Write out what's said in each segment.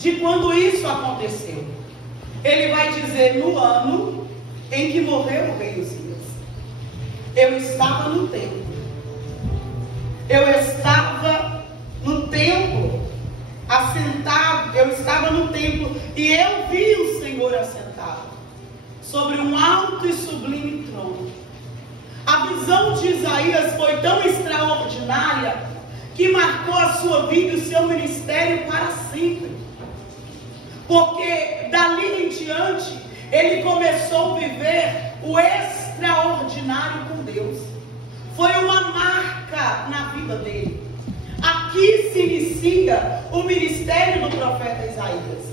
de quando isso aconteceu. Ele vai dizer: no ano em que morreu o rei Uzias, eu estava no templo. Eu estava no templo, assentado. Eu estava no templo e eu vi o Senhor assentado sobre um alto e sublime trono. A visão de Isaías foi tão extraordinária que marcou a sua vida e o seu ministério para sempre. Porque dali em diante ele começou a viver o extraordinário com Deus. Foi uma marca na vida dele. Aqui se inicia o ministério do profeta Isaías.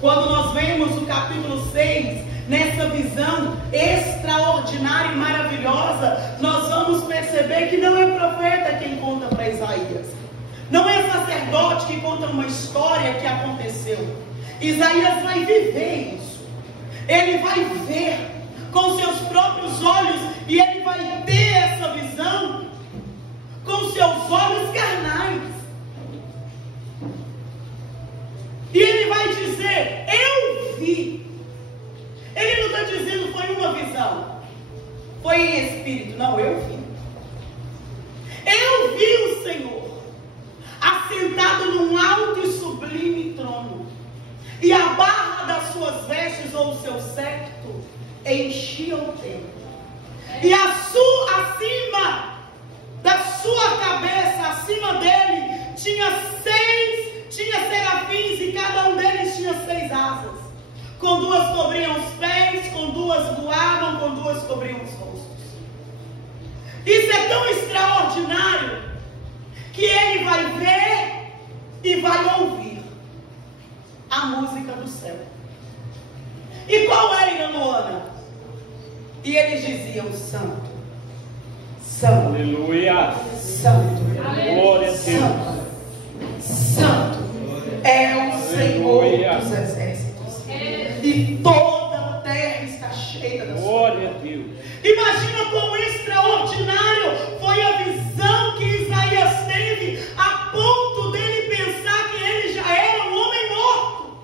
Quando nós vemos o capítulo 6, nessa visão extraordinária e maravilhosa, nós vamos perceber que não é profeta quem conta para Isaías. Não é sacerdote que conta uma história que aconteceu. Isaías vai viver isso. Ele vai ver com seus próprios olhos e ele vai ter essa visão com seus olhos carnais. E ele vai dizer: eu vi. Ele não está dizendo foi uma visão, foi em espírito. Não, eu vi. Eu vi o Senhor assentado num alto e sublime trono, e a barra das suas vestes ou o seu séquito enchia o templo. E acima da sua cabeça, acima dele, tinha serafins, e cada um deles tinha 6 asas. Com 2 cobriam os pés, com 2 voavam, com 2 cobriam os rostos. Isso é tão extraordinário que ele vai ver e vai ouvir a música do céu. E qual era, Luana? E eles diziam: santo, santo, aleluia, santo, glória a Deus, santo, santo é o Senhor dos exércitos, e toda a terra está cheia da sua glória a Deus. Imagina como extraordinário foi a visão que Isaías teve, a ponto dele pensar que ele já era um homem morto,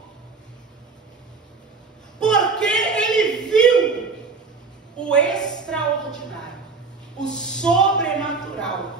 porque ele viu o extraordinário, o sobrenatural.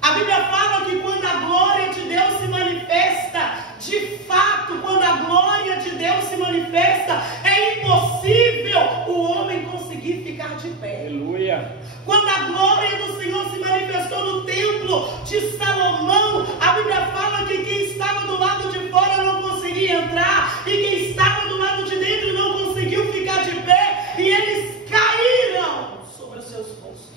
A Bíblia fala que quando a glória de Deus se manifesta, de fato, quando a glória de Deus se manifesta, é impossível o homem conseguir ficar de pé. Aleluia. Quando a glória do Senhor se manifestou no templo de Salomão, a Bíblia fala que quem estava do lado de fora não conseguia entrar, e quem estava do lado de dentro não conseguiu ficar de pé, e eles caíram sobre os seus rostos.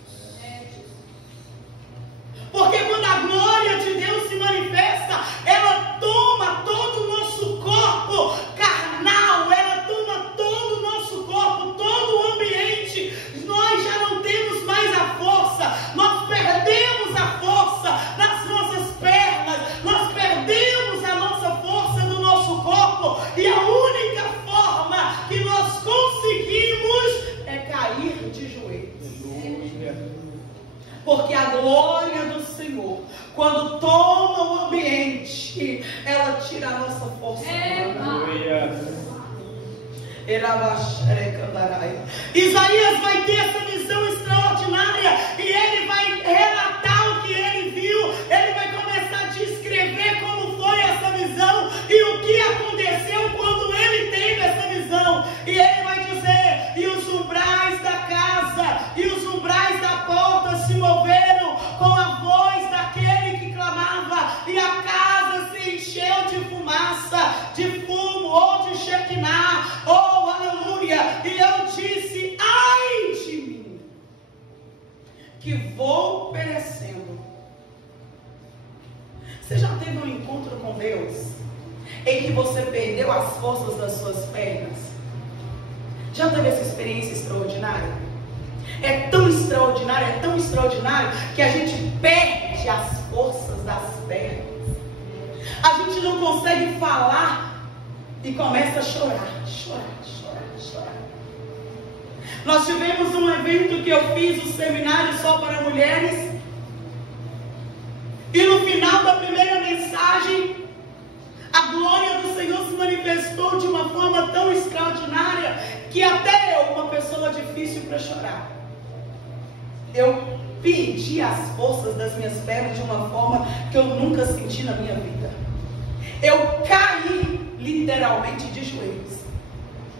Porque quando a glória de Deus se manifesta, ela toma todo o nosso corpo carnal, ela toma todo o nosso corpo, todo o ambiente. Nós já não temos mais a força, nós perdemos a força nas nossas pernas, nós perdemos a nossa força no nosso corpo, e a única forma que nós conseguimos é cair de joelhos. Porque a glória do Senhor, quando toma o ambiente, ela tira a nossa força. Isaías vai ter essa visão extraordinária, e ele vai relatar o que ele viu. Ele vai começar a descrever como foi essa visão e o que aconteceu quando ele teve essa visão. E ele vai dizer: e os umbrais da casa e os umbrais da porta se moveram com a voz daquele que clamava, e a casa se encheu de fumaça, de fumo, ou de Shekinah, oh aleluia. E eu disse: ai de mim, que vou perecendo. Você já teve um encontro com Deus em que você perdeu as forças das suas pernas? Já teve essa experiência extraordinária? É tão extraordinário que a gente perde as forças das pernas. A gente não consegue falar e começa a chorar. Nós tivemos um evento que eu fiz, um seminário só para mulheres, e no final da primeira mensagem, a glória manifestou de uma forma tão extraordinária que até eu, uma pessoa difícil para chorar, eu perdi as forças das minhas pernas de uma forma que eu nunca senti na minha vida. Eu caí literalmente de joelhos.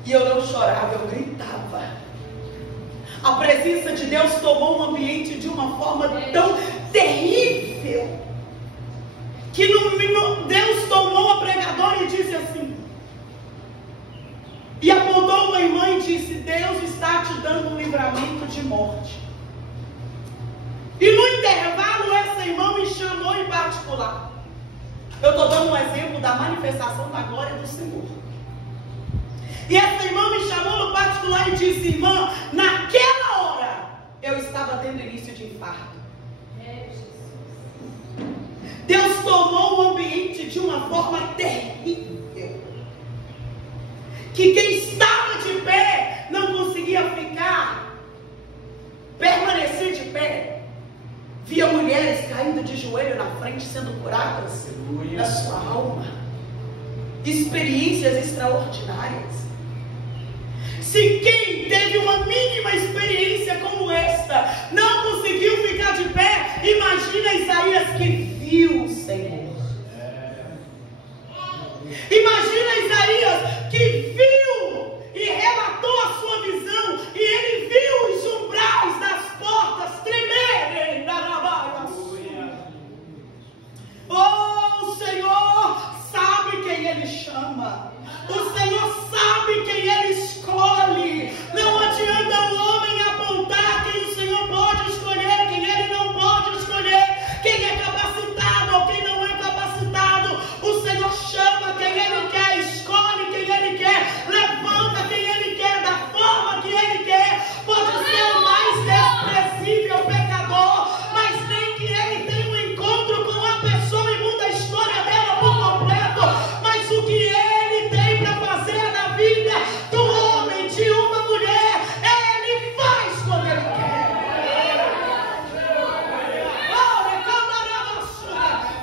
E eu não chorava, eu gritava. A presença de Deus tomou o ambiente de uma forma tão terrível que Deus tomou a pregadora e disse assim, e apontou uma irmã e disse: Deus está te dando um livramento de morte. E no intervalo essa irmã me chamou em particular. Eu estou dando um exemplo da manifestação da glória do Senhor. E essa irmã me chamou no particular e disse: irmã, naquela hora eu estava tendo início de infarto. Deus tomou o ambiente de uma forma terrível, que quem estava de pé não conseguia permanecer de pé. Via mulheres caindo de joelho na frente, sendo curadas na sua alma. Experiências extraordinárias. Se quem teve uma mínima experiência como esta não conseguiu ficar de pé, imagina Isaías que viu o Senhor. Imagina Isaías que viu e relatou a sua visão, e ele viu os umbrais das portas tremerem na navalha. Oh, o Senhor sabe quem Ele chama. O Senhor sabe quem Ele escolhe. Não adianta o homem apontar quem o Senhor pode escolher, quem Ele não pode escolher, quem é capacitado ou quem não é capacitado. O Senhor chama quem Ele quer, escolhe quem Ele quer, levanta quem Ele quer, da forma que Ele quer. Pode ser o mais desprezível pecador, mas nem que ele tenha um encontro com a pessoa e muda a história dela por completo. Mas o que Ele tem para fazer na vida do homem, de uma mulher, Ele faz quando Ele quer.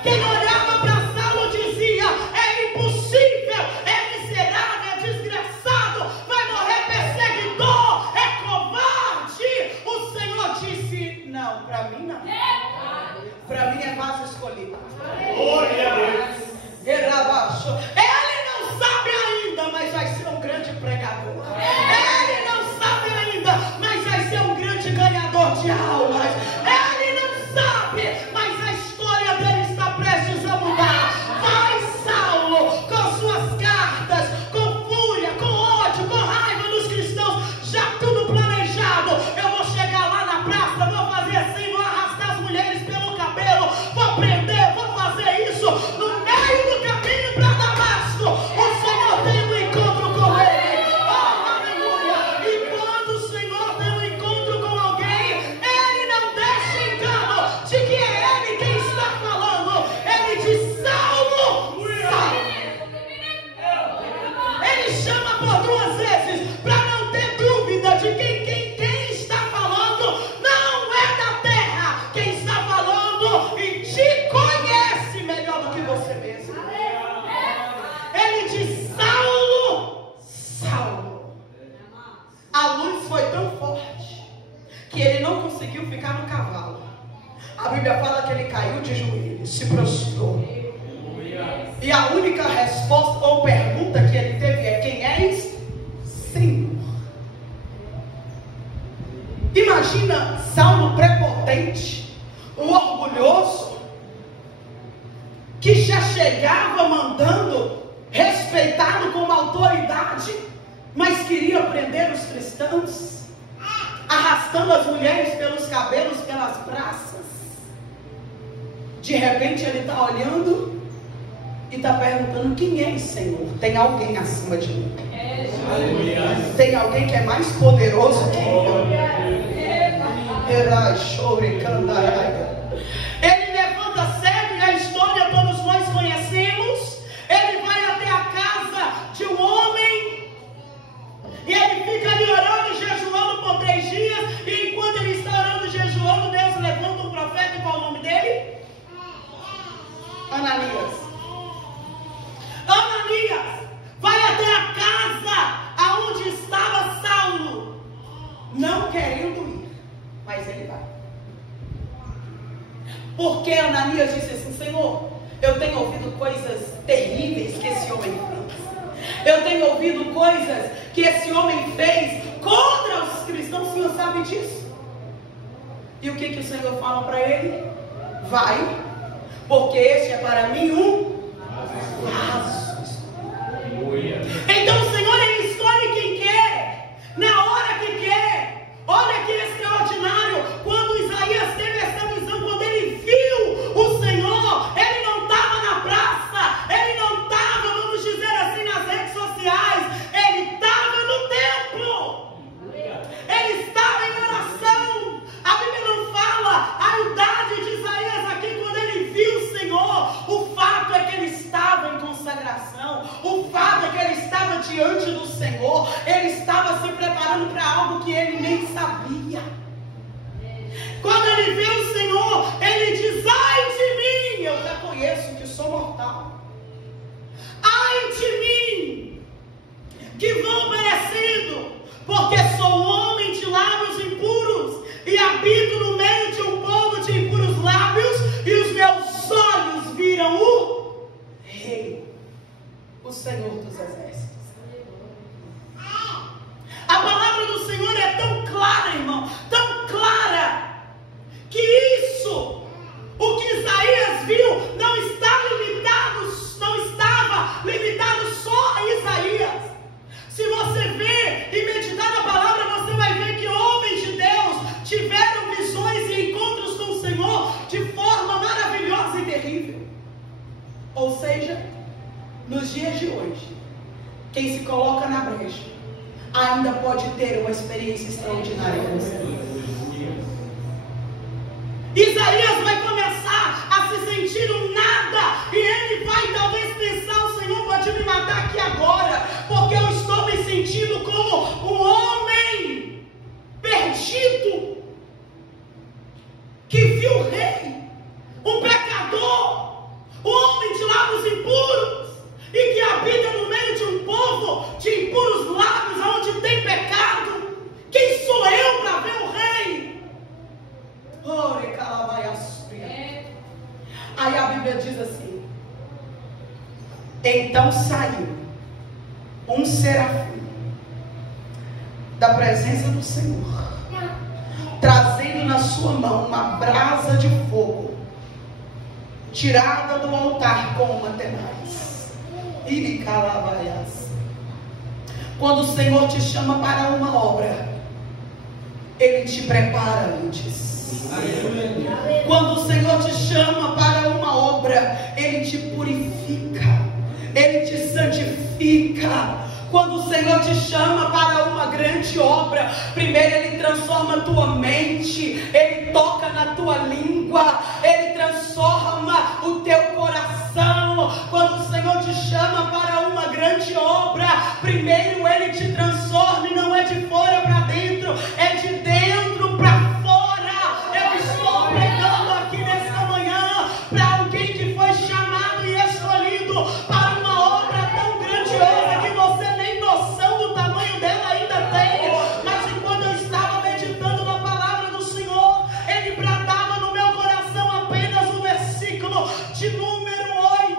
Quem olhava para Saulo dizia: é impossível, é miserável, é desgraçado, vai morrer perseguidor, é covarde. O Senhor disse: não, para mim não. Para mim é vaso escolhido. Glória a Deus. Ele não sabe ainda, mas vai ser um grande pregador. Ele não sabe ainda, mas vai ser um grande ganhador de almas. Ele não sabe, mas a história dele está prestes a mudar. Vai, Saulo, com suas cartas, com fúria, com ódio, com raiva dos cristãos, já tudo planejado. Eu vou chegar lá na praça, vou fazer assim, vou arrastar as mulheres pelo cabelo, vou prender, vou fazer isso. No meio do caminho para Damasco, o Senhor tem um encontro com ele. Oh, aleluia! E quando o Senhor tem um encontro com alguém, Ele não deixa engano de que é Ele quem está falando. Ele diz: Saulo, Saulo. Ele chama por duas vezes, para não ter dúvida de quem está falando não é da terra. Quem está falando e te conhece melhor do que você mesmo. Ele diz: Saulo, Saulo. A luz foi tão forte que ele não conseguiu ficar no cavalo. A Bíblia fala que ele caiu de joelhos, se prostrou. E a única resposta ou pergunta que ele teve é: quem és, Senhor? Imagina Saulo prepotente, o orgulhoso, que já chegava mandando, respeitado como autoridade, mas queria prender os cristãos, arrastando as mulheres pelos cabelos, pelas praças. De repente ele está olhando e está perguntando: quem é, Senhor? Tem alguém acima de mim. Tem alguém que é mais poderoso que eu. Ele levanta cedo, e a história todos nós conhecemos. Ele vai até a casa de um homem e ele fica ali orando e jejuando por 3 dias. E enquanto ele está orando e jejuando, Deus levanta um profeta. Qual é o nome dele? Ananias. Ananias vai até querendo ir, mas ele vai. Porque Ananias disse assim: Senhor, eu tenho ouvido coisas terríveis que esse homem fez. Eu tenho ouvido coisas que esse homem fez contra os cristãos. O Senhor sabe disso. E o que o Senhor fala para ele? Vai, porque este é para mim um vaso. Então o Senhor, ele escolhe quem quer, na hora que quer. Olha que extraordinário. Quando Isaías teve essa visão, quando ele viu o Senhor, ele não estava na praça, ele não estava, vamos dizer assim, nas redes sociais, ele estava no templo, ele estava em oração. A Bíblia não fala a idade de Isaías aqui quando ele viu o Senhor. O fato é que ele estava em consagração, o fato é que ele estava diante do Senhor, ele estava se preparando para algo que ele nem sabia. Quando ele vê o Senhor, ele diz: ai de mim, eu já conheço que sou mortal. Ai de mim, que vou perecido, porque sou homem de lábios impuros e habito no meio de um povo de impuros lábios, e os meus olhos viram o Rei, o Senhor dos Exércitos. A palavra do Senhor é tão clara, irmão, tão clara, que isso, o que Isaías viu, não estava limitado só a Isaías. Se você ver e meditar na palavra, você vai ver que homens de Deus tiveram visões e encontros com o Senhor de forma maravilhosa e terrível. Ou seja, nos dias de hoje, quem se coloca na brecha ainda pode ter uma experiência extraordinária com o Senhor. Isaías vai começar a se sentir um nada, e ele vai talvez pensar: o Senhor pode me matar aqui agora, porque eu estou me sentindo como um homem perdido, que viu o Rei, um pecador, um homem de lábios impuros, e que habita no meio de um povo de impuros lábios, onde tem pecado. Quem sou eu para ver o Rei? Aí a Bíblia diz assim: então saiu um serafim da presença do Senhor, trazendo na sua mão uma brasa de fogo, tirada do altar com uma tenaz. Quando o Senhor te chama para uma obra, Ele te prepara antes. Quando o Senhor te chama para uma obra, Ele te purifica, Ele te santifica. Quando o Senhor te chama para uma grande obra, primeiro Ele transforma a tua mente, Ele toca na tua língua, Ele transforma o teu coração. Quando o Senhor te chama para uma grande obra, primeiro Ele te transforma, e não é de fora para dentro, é de dentro para fora. Eu estou pregando aqui nessa manhã para alguém que foi chamado e escolhido para uma obra tão grandiosa que você nem noção do tamanho dela ainda tem. Mas enquanto eu estava meditando na palavra do Senhor, Ele bradava no meu coração apenas o versículo de número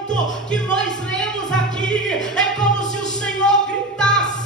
8 que nós lemos aqui. É como se o Senhor gritasse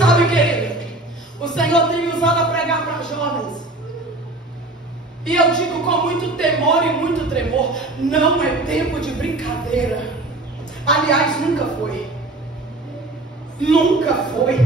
Sabe, querido, o Senhor tem me usado a pregar para jovens. E eu digo com muito temor e muito tremor: não é tempo de brincadeira. Aliás, nunca foi. Nunca foi.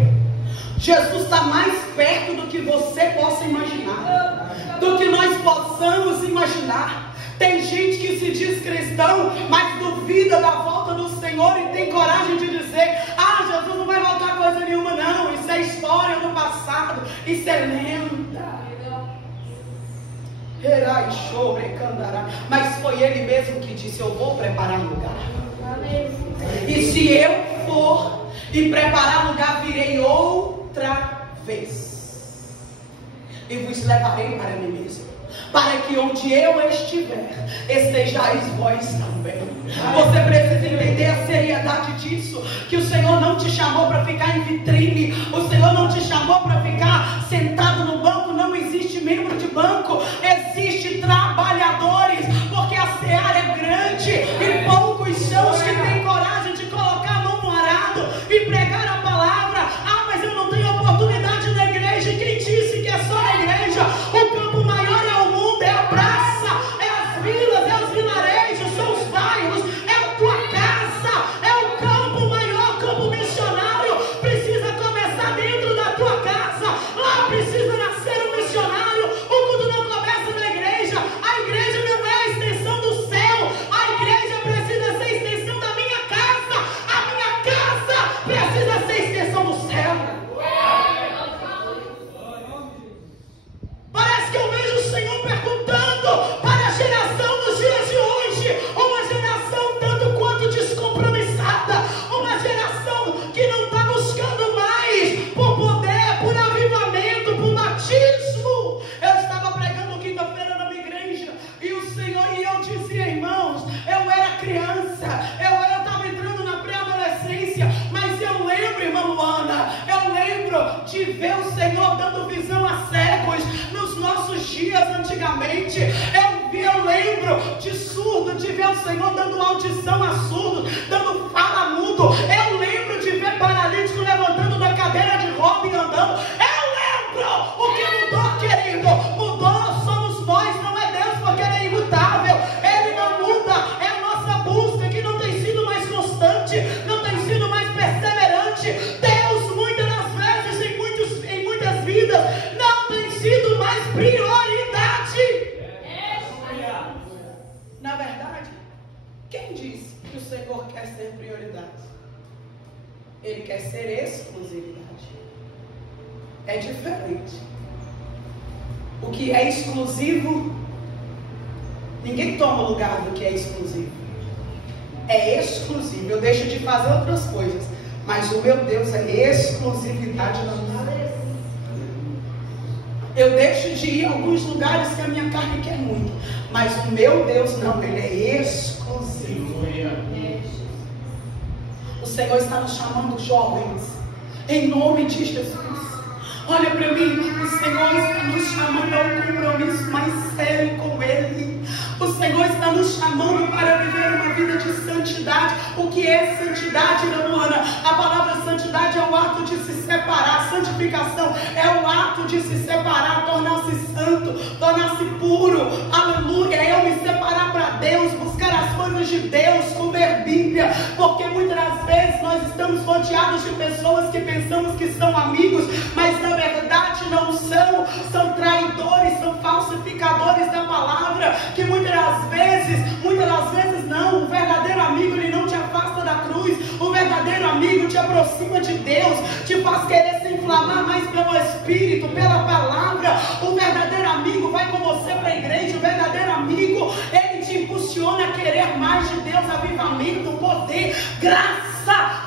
Jesus está mais perto do que você possa imaginar, do que nós possamos imaginar. Tem gente que se diz cristão, mas duvida da volta do Senhor e tem coragem de dizer: ah, Jesus não vai voltar coisa nenhuma não, isso é história do passado, isso é lenda. Mas foi Ele mesmo que disse: eu vou preparar lugar. E se eu for e preparar lugar, virei outra vez e vos levarei para mim mesmo, para que onde eu estiver, estejais vós também. Você precisa entender a seriedade disso, que o Senhor não te chamou para ficar em vitrine, o Senhor não te chamou para ficar sentado no banco. Não existe membro de banco, existe trabalhadores, porque a seara é grande e poucos são os que têm coragem de colocar a mão no arado e pregar a palavra. Ah, mas eu não tenho oportunidade na igreja. Quem disse que é só na igreja? O campo maior é o mundo, é a praça, é as vilas, é os vilarejos, são os bairros, é a tua casa, é o campo maior, campo missionário. Precisa começar dentro da tua casa, lá precisa nascer um missionário. O culto não começa na igreja, a igreja não é a extensão do céu, a igreja precisa ser a extensão da minha casa, a minha casa precisa ser a extensão do céu. Parece que eu vejo o Senhor perguntando para a geração dos dias de hoje, uma geração tanto quanto descompromissada, uma geração que não está buscando mais por poder, por avivamento, por batismo. Eu estava pregando quinta-feira na minha igreja e o Senhor, e eu dizia: irmãos, eu era criança, eu estava entrando na pré-adolescência, mas eu lembro, irmã Luana, eu lembro de ver o Senhor dando visão a cegos nos nossos dias antigamente. Eu lembro de surdo, de ver o Senhor dando audição a surdo, dando fala a mudo. Eu lembro de ver paralítico levantando da cadeira de roda e andando. Eu lembro. O que mudou, querido? Mudou, somos nós, não é Deus, porque Ele é imutável. Ele não muda, é a nossa busca que não tem sido mais constante, não tem sido mais perseverante. Deus, muitas das vezes, em muitas vidas, não tem sido mais prioridade. Na verdade, quem disse que o Senhor quer ser prioridade? Ele quer ser exclusividade. É diferente. O que é exclusivo, ninguém toma o lugar do que é exclusivo. É exclusivo. Eu deixo de fazer outras coisas, mas o meu Deus é exclusividade na minha vida. Eu deixo de ir a alguns lugares que a minha carne quer muito, mas o meu Deus não, Ele é exclusivo. O Senhor está nos chamando, jovens, em nome de Jesus. Olha para mim, o Senhor está nos chamando a um compromisso mais sério com Ele. O Senhor está nos chamando para viver uma vida de santidade. O que é santidade, Luana? A palavra santidade é o ato de se separar. Santificação é o ato de se separar, tornar-se santo, tornar-se puro. Aleluia, é eu me separar para Deus, buscar as coisas de Deus, comer Bíblia, porque muitas das vezes nós estamos rodeados de pessoas que pensamos que são amigos, mas na verdade não são. São traidores, são falsificadores da palavra, que muitas das vezes não. O verdadeiro amigo, ele não te afasta da cruz. O verdadeiro amigo te aproxima de Deus, te faz querer se inflamar mais pelo Espírito, pela palavra. O verdadeiro amigo vai com você para a igreja. O verdadeiro amigo, ele te impulsiona a querer mais de Deus, avivamento, poder, graça.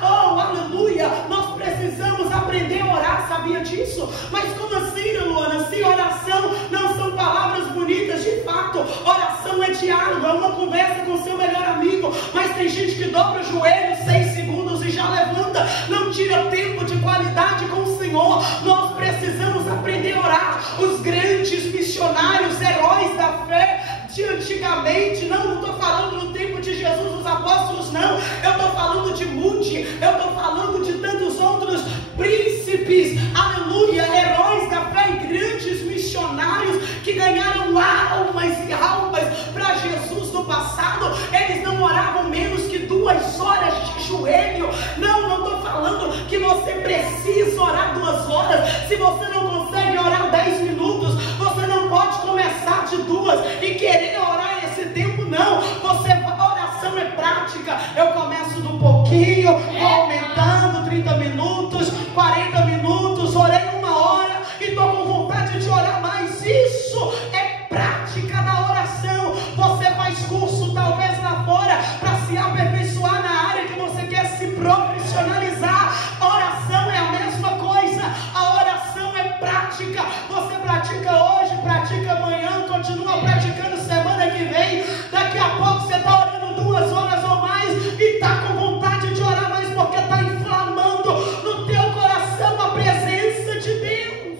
Oh, aleluia. Nós precisamos aprender a orar, sabia disso? Mas como assim, Luana? Se oração não são palavras bonitas, de fato, oração é diálogo, é uma conversa com seu melhor amigo, mas tem gente que dobra o joelho 6 segundos e já levanta, não tira tempo de qualidade com o Senhor. Nós precisamos aprender a orar. Os grandes missionários, heróis da fé de antigamente, não estou falando no tempo de Jesus, os apóstolos, não, eu estou falando de Moody, eu estou falando de tantos outros príncipes mártires, aleluia, heróis da fé e grandes missionários que ganharam almas e almas para Jesus no passado, eles não oravam menos que 2 horas de joelho. Não estou falando que você precisa orar 2 horas. Se você não consegue orar 10 minutos, você não pode começar de 2 e querer orar esse tempo, não. A oração é prática. Eu começo do pouquinho, vou aumentando 30 minutos, 40 minutos, orei 1 hora e estou com vontade de orar mais. Isso é prática na oração. Você faz curso talvez lá fora para se aperfeiçoar na área que você quer se profissionalizar. A oração é a mesma coisa. A oração é prática. Você pratica hoje, pratica amanhã, continua praticando semana que vem. Daqui a pouco você está orando 2 horas ou mais e está com vontade de orar mais, porque está inflamando no teu coração a presença de Deus.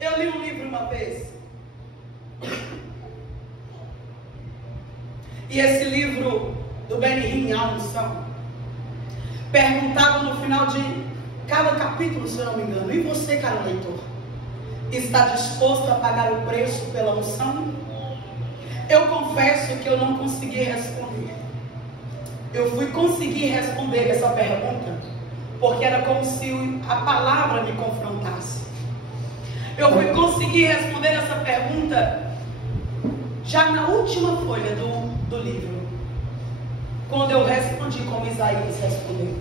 Eu li um livro uma vez, e esse livro do Benny Armstrong perguntava no final de cada capítulo, se eu não me engano: e você, caro leitor, está disposto a pagar o preço pela unção? Eu confesso que eu não consegui responder. Eu fui conseguir responder essa pergunta porque era como se a palavra me confrontasse. Eu fui conseguir responder essa pergunta já na última folha do livro, quando eu respondi como Isaías respondeu: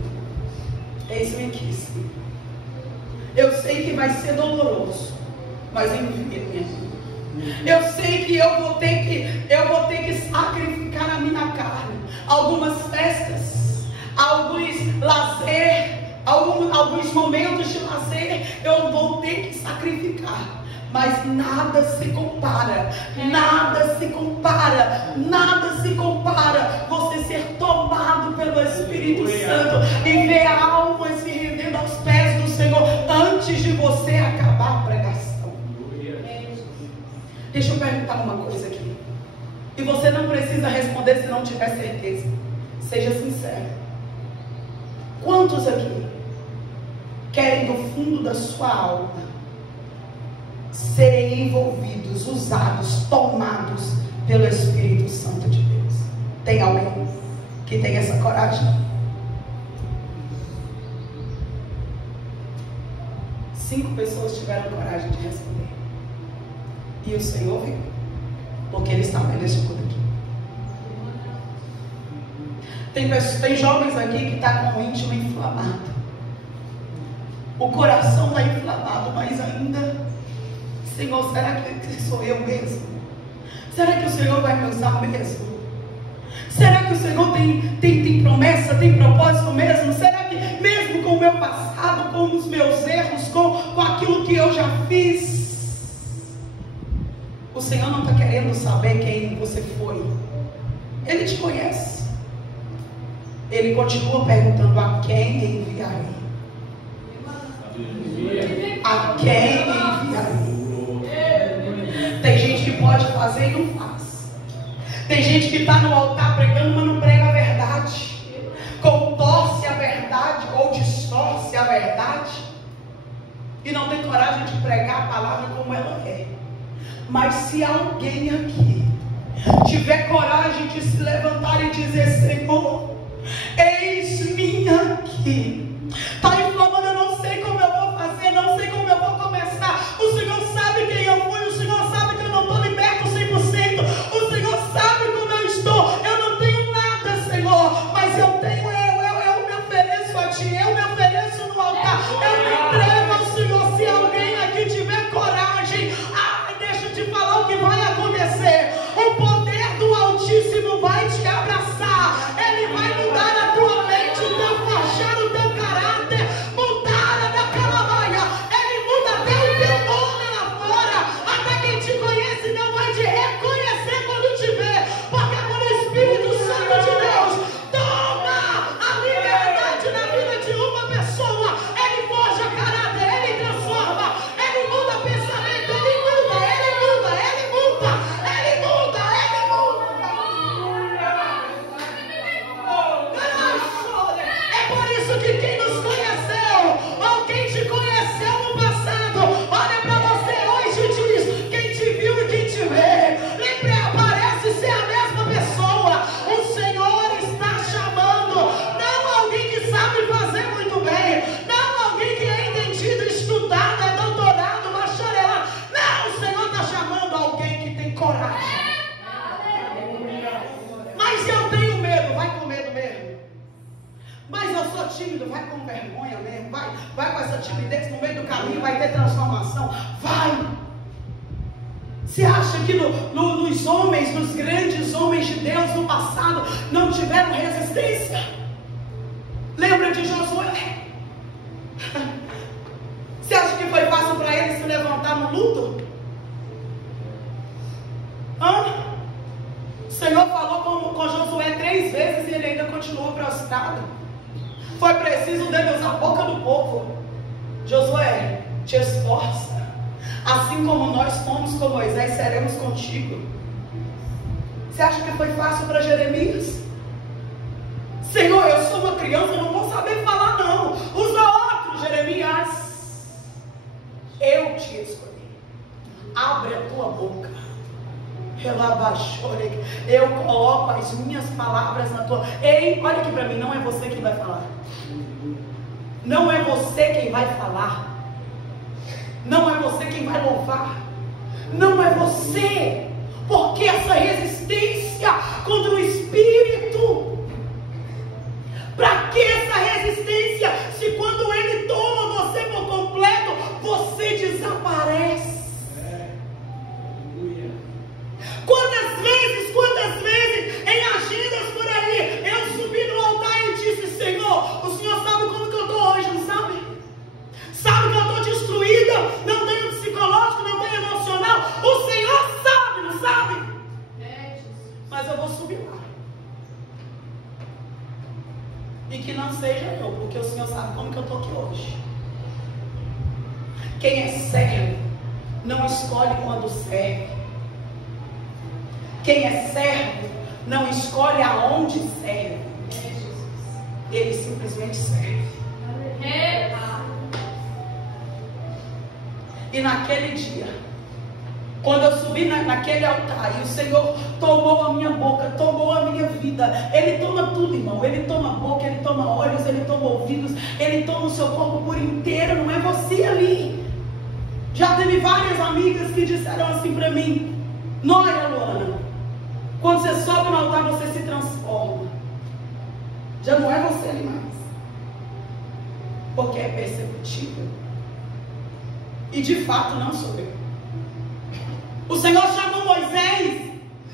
eis-me aqui, Senhor. Eu sei que vai ser doloroso, mas envia-me. Eu sei que eu vou ter que sacrificar a minha carne. Algumas festas, alguns lazer, alguns momentos de lazer eu vou ter que sacrificar. Mas nada se compara, nada se compara, nada se compara você ser tomado pelo Espírito Santo e ver a alma se rendendo aos pés do Senhor antes de você acabar a pregação. Deixa eu perguntar uma coisa aqui, e você não precisa responder se não tiver certeza. Seja sincero. Quantos aqui querem do fundo da sua alma serem envolvidos, usados, tomados pelo Espírito Santo de Deus? Tem alguém que tem essa coragem? 5 pessoas tiveram coragem de responder. E o Senhor viu, porque Ele está nesse culto aqui. Tem jovens aqui que estão com o íntimo inflamado. O coração está inflamado, mas ainda: Senhor, será que sou eu mesmo? Será que o Senhor vai me usar mesmo? Será que o Senhor tem promessa, tem propósito mesmo? Será que mesmo com o meu passado, com os meus erros, com aquilo que eu já fiz, o Senhor não está querendo saber quem você foi? Ele te conhece. Ele continua perguntando: a quem enviarei? A quem enviarei? Tem gente que pode fazer e não faz. Tem gente que está no altar pregando, mas não prega a verdade, contorce a verdade ou distorce a verdade, e não tem coragem de pregar a palavra como ela é. Mas se alguém aqui tiver coragem de se levantar e dizer: Senhor, eis-me aqui, está inflamando, eu não sei como eu vou fazer, não sei como eu vou começar. O Senhor sabe quem eu fui, o Senhor sabe que eu não estou liberto 100%, o Senhor sabe como eu estou, eu não tenho nada, Senhor, mas eu me ofereço a Ti, eu me ofereço no altar, eu me entrego ao Senhor. Se alguém aqui tiver coragem, deixa eu te falar o que vai acontecer. O poder do Altíssimo vai te abraçar. Ele vai mudar a tua mente, o teu forjar, o teu caráter, mudar a da calamaia. Ele muda até o teu nome lá fora. Até quem te conhece não vai te reconhecer quando te ver, porque quando o Espírito Santo de Deus toma a liberdade na vida de uma pessoa, ele forja caráter. essa timidez no meio do caminho vai ter transformação. Vai! Você acha que nos homens, nos grandes homens de Deus no passado, não tiveram resistência? Lembra de Josué? Você acha que foi fácil para ele se levantar no luto? O Senhor falou com Josué 3 vezes e ele ainda continuou prostrado. Foi preciso dele usar a boca do povo. Josué, te esforça. Assim como nós fomos com Moisés, seremos contigo. Você acha que foi fácil para Jeremias? Senhor, eu sou uma criança, eu não vou saber falar não. Usa outro, Jeremias. Eu te escolhi. Abre a tua boca. Eu coloco as minhas palavras na tua. Ei, olha aqui para mim, não é você quem vai falar. Não é você quem vai falar. Não é você quem vai louvar. Não é você. Porque essa resistência contra o Espírito. Para que essa resistência? Se quando ele toma você por completo, você desaparece. Quantas vezes, em agendas por aí, eu subi no altar e disse: Senhor, o Senhor sabe como que eu estou hoje, não sabe? Sabe que eu estou destruída, não tenho psicológico, não tenho emocional. O Senhor sabe, não sabe? Mas eu vou subir lá. E que não seja eu, porque o Senhor sabe como que eu estou aqui hoje. Quem é servo não escolhe quando serve. Quem é servo não escolhe aonde serve. Ele simplesmente serve. E naquele dia, quando eu subi naquele altar e o Senhor tomou a minha boca, tomou a minha vida. Ele toma tudo, irmão. Ele toma a boca, ele toma olhos, ele toma ouvidos, ele toma o seu corpo por inteiro. Não é você ali. Já teve várias amigas que disseram assim para mim: Nóia, Luana, quando você sobe no altar, você se transforma. Já não é você ali mais. Porque é perceptível. E de fato não sou eu. O Senhor chamou Moisés.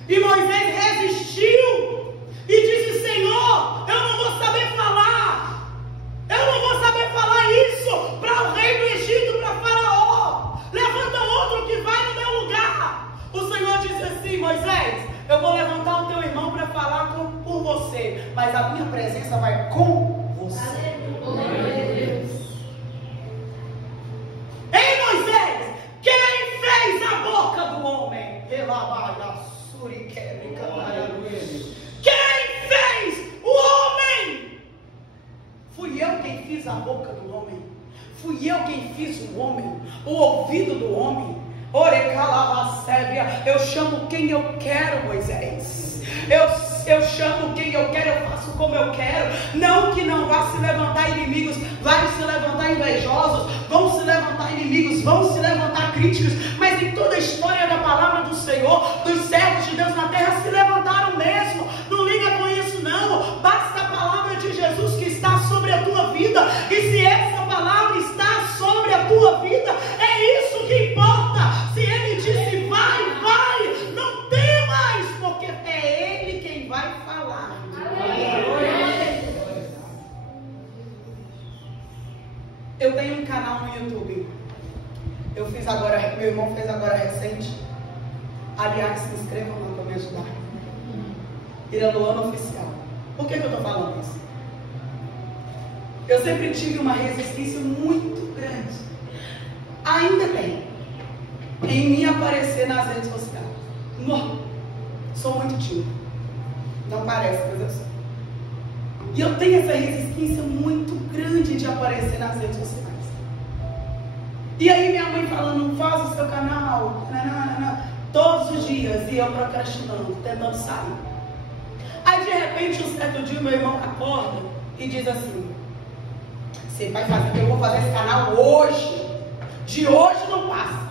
E Moisés resistiu. E disse: Senhor, eu não vou saber falar. Eu não vou saber falar isso para o rei do Egito, para Faraó. Levanta outro que vai no meu lugar. O Senhor disse assim: Moisés, eu vou levantar o teu irmão para falar por você, mas a minha presença vai com você. Aleluia. Ei, Moisés, quem fez a boca do homem? Quem fez o homem? Fui eu quem fiz a boca do homem. Fui eu quem fiz o homem, o ouvido do homem. Eu chamo quem eu quero, Moisés. Eu chamo quem eu quero, eu faço como eu quero. Não que não vá se levantar inimigos, vai se levantar invejosos, vão se levantar inimigos, vão se levantar críticos. Mas em toda a história da palavra do Senhor, dos servos de Deus na terra se levantaram mesmo. Não liga com isso não. Basta a palavra de Jesus que está sobre a tua vida. E se essa palavra está sobre a tua vida, é isso que importa. Se ele disse vai, vai, não temas, porque é ele quem vai falar. Eu tenho um canal no YouTube. Eu fiz agora, meu irmão fez agora recente. Aliás, se inscrevam lá para me ajudar. Ira Luana Oficial. Por que eu estou falando isso? Eu sempre tive uma resistência muito grande. Ainda tem. Em me aparecer nas redes sociais. Não. Sou muito tímida. Não parece, mas eu sou. E eu tenho essa resistência muito grande de aparecer nas redes sociais. E aí minha mãe falando: faz o seu canal, todos os dias. E eu procrastinando, tentando sair. Aí de repente, um certo dia, meu irmão acorda e diz assim: você vai fazer, eu vou fazer esse canal hoje. De hoje não passa.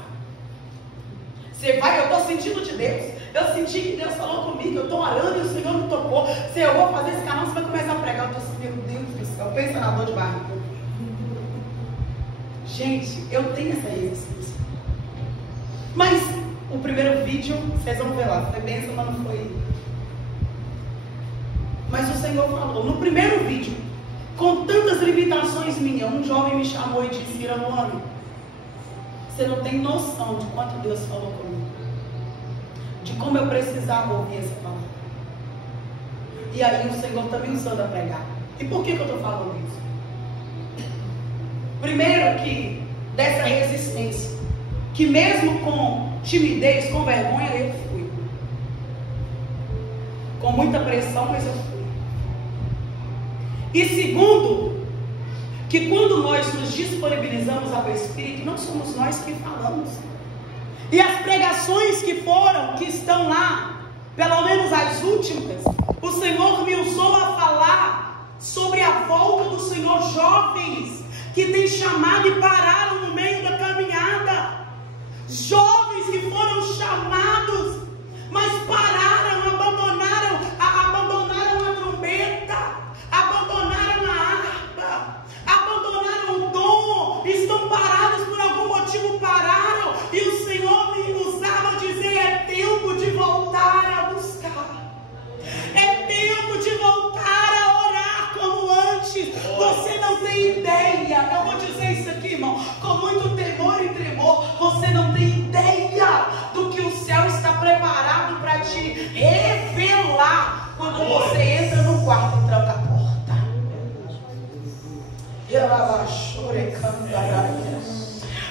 Você vai, eu estou sentindo de Deus. Eu senti que Deus falou comigo. Eu estou orando e o Senhor me tocou. Se eu vou fazer esse canal, você vai começar a pregar. Eu estou assim: meu Deus do céu, pensa na dor de barriga. Gente, eu tenho essa resistência. Mas o primeiro vídeo, vocês vão ver lá, foi bênção, mas não foi. Mas o Senhor falou, no primeiro vídeo, com tantas limitações minhas, um jovem me chamou e disse: Iranuane, você não tem noção de quanto Deus falou comigo, de como eu precisava ouvir essa palavra. E aí o Senhor está me usando a pregar. E por que eu estou falando isso? Primeiro que dessa resistência, que mesmo com timidez, com vergonha, eu fui. Com muita pressão, mas eu fui. E segundo, que quando nós nos disponibilizamos ao Espírito, não somos nós que falamos. E as pregações que estão lá, pelo menos as últimas, o Senhor me usou a falar sobre a volta do Senhor. Jovens que têm chamado e pararam no meio da caminhada. Jovens que foram chamados, mas pararam, abandonaram a trombeta, abandonaram a harpa, abandonaram o dom, estão parados por algum motivo, pararam, e o Senhor me usava a dizer: é tempo de voltar a buscar, é tempo de voltar a orar como antes. Você não tem ideia, eu vou dizer isso aqui, irmão, com muito temor e tremor, você não tem ideia do que o céu está preparado para te revelar quando você entra no quarto e tranca a porta.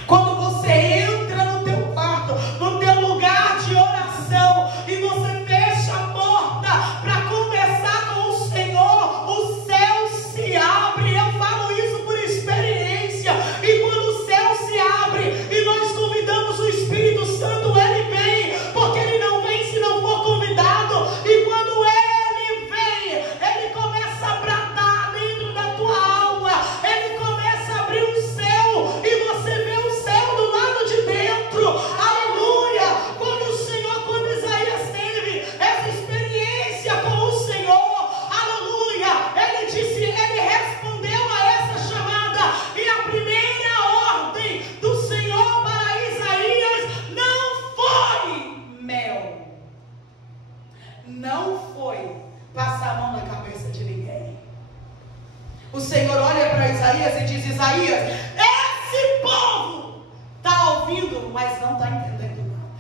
Quando você entra no teu quarto, no teu lugar de oração, e você fecha a porta para conversar com o Senhor, o céu se abre. Eu falo isso por experiência. E quando o céu se abre e nós convidamos o Espírito Santo, ele vem, porque ele não vem se não for convidado. E quando ele vem, ele começa a bradar dentro da tua alma, ele começa a abrir o céu e você vê o céu do lado de dentro. Aleluia! Quando Isaías teve essa experiência com o Senhor, aleluia, ele respondeu a essa chamada, e a primeira ordem do Senhor para Isaías não foi mel, não foi passar a mão na cabeça de ninguém. O Senhor olha para Isaías e diz: Isaías, esse povo está ouvindo, mas não está entendendo nada.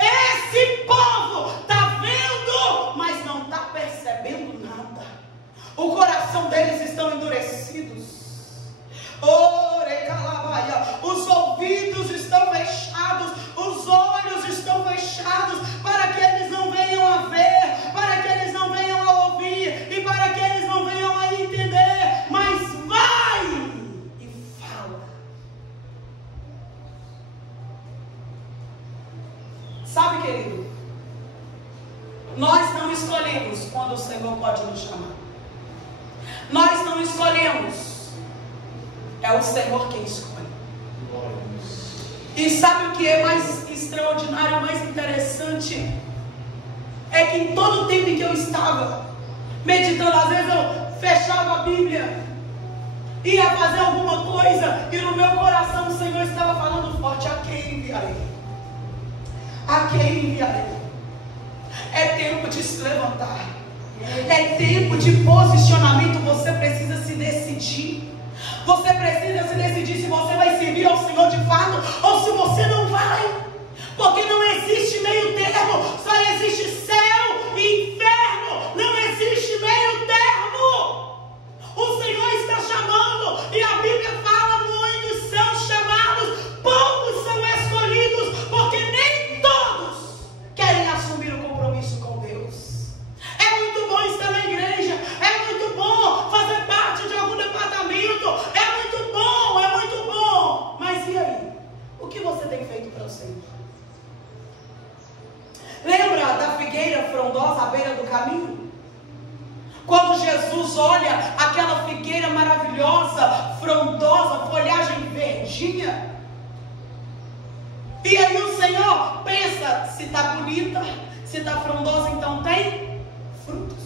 Esse povo está vendo, mas não está percebendo nada. O coração deles estão endurecidos. Os ouvidos estão fechados, os olhos estão fechados, para que eles não venham a ver, para que eles não venham a ouvir, e para que eles não venham a entender. Mas vai e fala. Sabe, querido, nós não escolhemos quando o Senhor pode nos chamar. Nós não escolhemos, é o Senhor quem escolhe. E sabe o que é mais extraordinário, mais interessante? É que em todo o tempo em que eu estava meditando, às vezes eu fechava a Bíblia, ia fazer alguma coisa, e no meu coração o Senhor estava falando forte: a quem enviarei? A quem enviarei? É tempo de se levantar, é tempo de posicionamento. Você precisa se decidir. Você precisa se decidir se você vai servir ao Senhor de fato ou se você não vai. Porque não existe meio termo, só existe céu e inferno. Não existe meio termo. O Senhor está chamando, e a Bíblia fala: muitos são chamados, poucos são escolhidos, porque nem todos querem assumir o compromisso com Deus. É muito bom estar na igreja, é muito bom fazer parte de algum departamento, é muito bom, mas e aí? O que você tem feito para o Senhor? Lembra da figueira frondosa à beira do caminho? Quando Jesus olha aquela figueira maravilhosa, frondosa, folhagem verdinha, e aí o Senhor pensa: se está bonita, se está frondosa, então tem frutos.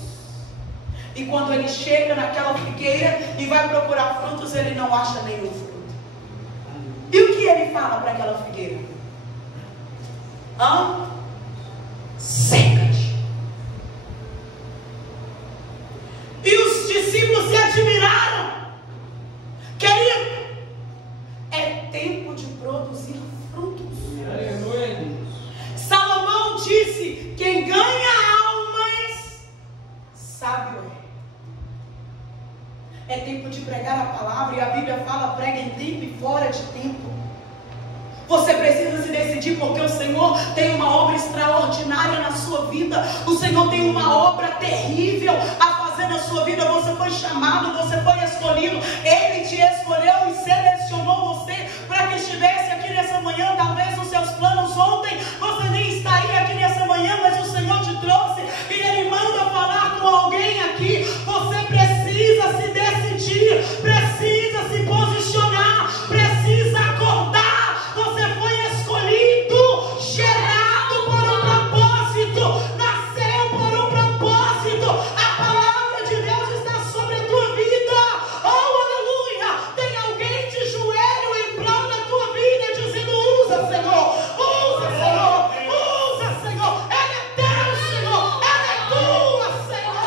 E quando ele chega naquela figueira e vai procurar frutos, ele não acha nenhum fruto. E o que ele fala para aquela figueira? Seca-te. E os discípulos se admiraram. Querido, é tempo de produzir frutos. Salomão disse: quem ganha almas, sábio é. É tempo de pregar a palavra, e a Bíblia fala: prega em tempo e fora de tempo. Você precisa se decidir, porque o Senhor tem uma obra extraordinária na sua vida. O Senhor tem uma obra terrível a fazer na sua vida. Você foi chamado, você foi escolhido. Ele te escolheu e selecionou você para que estivesse aqui nessa manhã. Talvez os seus planos ontem, você nem estaria aqui nessa manhã, mas o Senhor te trouxe e Ele manda falar com alguém aqui. Você precisa se decidir, precisa se posicionar, precisa acordar. Você foi escolhido, gerado por um propósito, nasceu por um propósito. A palavra de Deus está sobre a tua vida. Oh, aleluia! Tem alguém de joelho em prol da tua vida, dizendo: usa, Senhor, usa, Senhor, usa, Senhor. Ele é teu, Senhor, ela é tua, Senhor.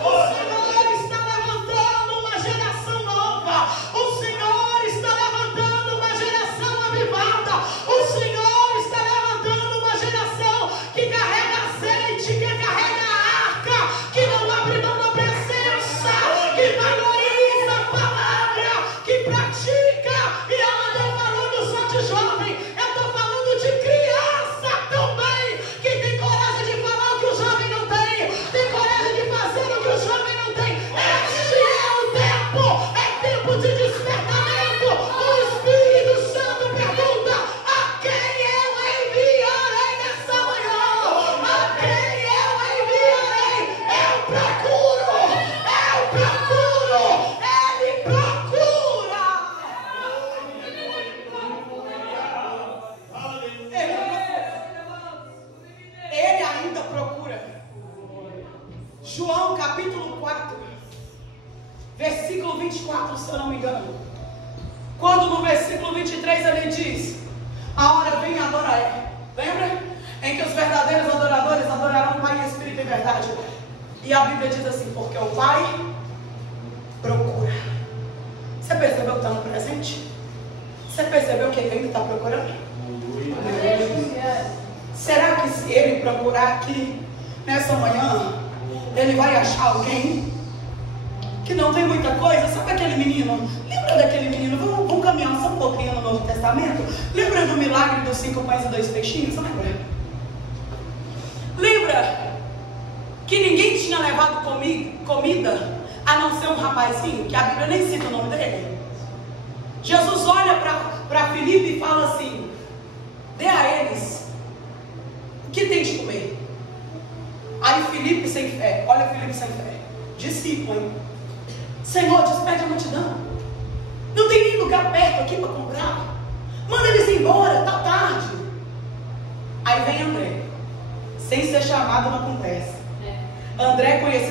O Senhor está levantando uma geração nova. O Senhor está levantando uma geração avivada. O Senhor está levantando uma geração que carrega azeite, que carrega a arca, que não abre mão da presença, que valoriza a palavra, que pratica. E eu não estou falando só de jovem, eu estou falando de criança também, que tem coragem de falar o que o jovem não tem coragem de fazer o que o jovem não tem. Este é o tempo, é tempo de despertamento. O Espírito Santo pergunta: a quem eu enviarei nessa manhã? A quem eu enviarei? Eu procuro, Ele procura. Ele ainda procura. João capítulo 4, versículo 24, se eu não me engano. Quando no versículo 23 ele diz: a hora vem e agora é. Lembra? Em que os verdadeiros adoradores adorarão o Pai em espírito e verdade. E a Bíblia diz assim: porque o Pai procura. Você percebeu que está no presente? Você percebeu que ele ainda está procurando? Será que se ele procurar aqui nessa manhã, ele vai achar alguém que não tem muita coisa? Sabe aquele menino? Lembra daquele menino? Vamos caminhar só um pouquinho no Novo Testamento. Lembra do milagre dos 5 pães e 2 peixinhos? Lembra? Lembra que ninguém tinha levado comida a não ser um rapazinho, que a Bíblia nem cita o nome dele? Jesus olha para Filipe e fala assim: dê a eles o que tem de comer. Aí Filipe sem fé, olha Filipe sem fé, discípulo, hein? Senhor, despede a multidão, não tem nem lugar perto aqui para comprar, manda eles embora, tá tarde. Aí vem André, sem ser chamado não acontece. André conhecido